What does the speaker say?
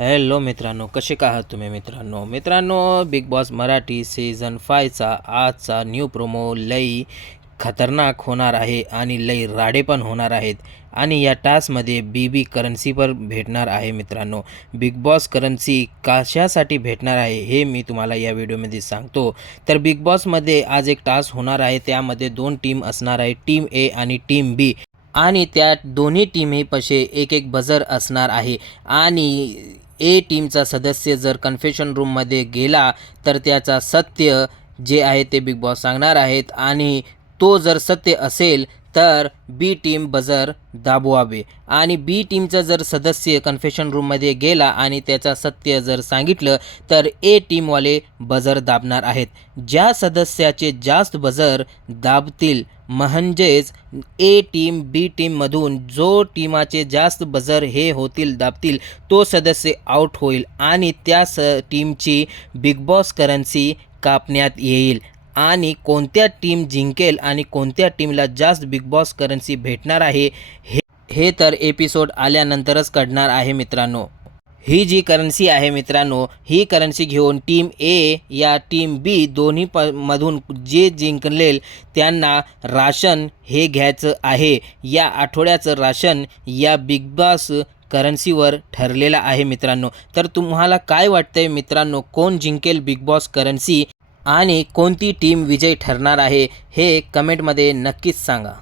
Hello मित्रांनो कसे का आहात तुम्ही मित्रांनो? मित्रांनो बिग बॉस मराठी सीझन फायचा आजचा न्यू प्रोमो लई खतरनाक होणार आहे आणि लई राडे पण होणार आहेत. आणि या टास्कमध्ये बी बी करन्सी पण भेटणार आहे मित्रांनो. बिग बॉस करन्सी कशासाठी भेटणार आहे हे मी तुम्हाला या व्हिडिओमध्ये सांगतो. तर बिग बॉसमध्ये आज एक टास्क होणार आहे त्यामध्ये दोन टीम असणार आहे टीम ए आणि टीम बी आणि त्या दोन्ही टीमही एक एक बजर असणार आहे. आणि ए टीमचा सदस्य जर कन्फेशन रूममध्ये गेला तर त्याचा सत्य जे आहे ते बिग बॉस सांगणार आहेत. आणि तो जर सत्य असेल तर बी टीम बजर दाबवावे. आणि बी टीमचा जर सदस्य कन्फेशन रूममध्ये गेला आणि त्याचा सत्य जर सांगितलं तर ए टीमवाले बजर दाबणार आहेत. ज्या सदस्याचे जास्त बजर दाबतील म्हणजेच ए टीम बी टीममधून जो टीमाचे जास्त बजर हे होतील दाबतील तो सदस्य आउट होईल आणि त्या स टीमची बिग बॉस करन्सी कापण्यात येईल. आणि कोणत्या टीम जिंकेल आणि कोणत्या टीमला जास्त बिग बॉस करन्सी भेटणार आहे हे हे तर एपिसोड आल्यानंतरच कळणार आहे मित्रांनो. ही जी करन्सी आहे मित्रांनो ही करन्सी घेऊन टीम ए या टीम बी दोन्ही प मधून जे जिंकलेल त्यांना राशन हे घ्यायचं आहे. या आठवड्याचं राशन या बिग बॉस करन्सीवर ठरलेलं आहे मित्रांनो. तर तुम्हाला काय वाटतंय मित्रांनो कोण जिंकेल बिग बॉस करन्सी? आणि कोणती टीम विजयी ठरणार आहे हे कमेंटमध्ये नक्कीच सांगा.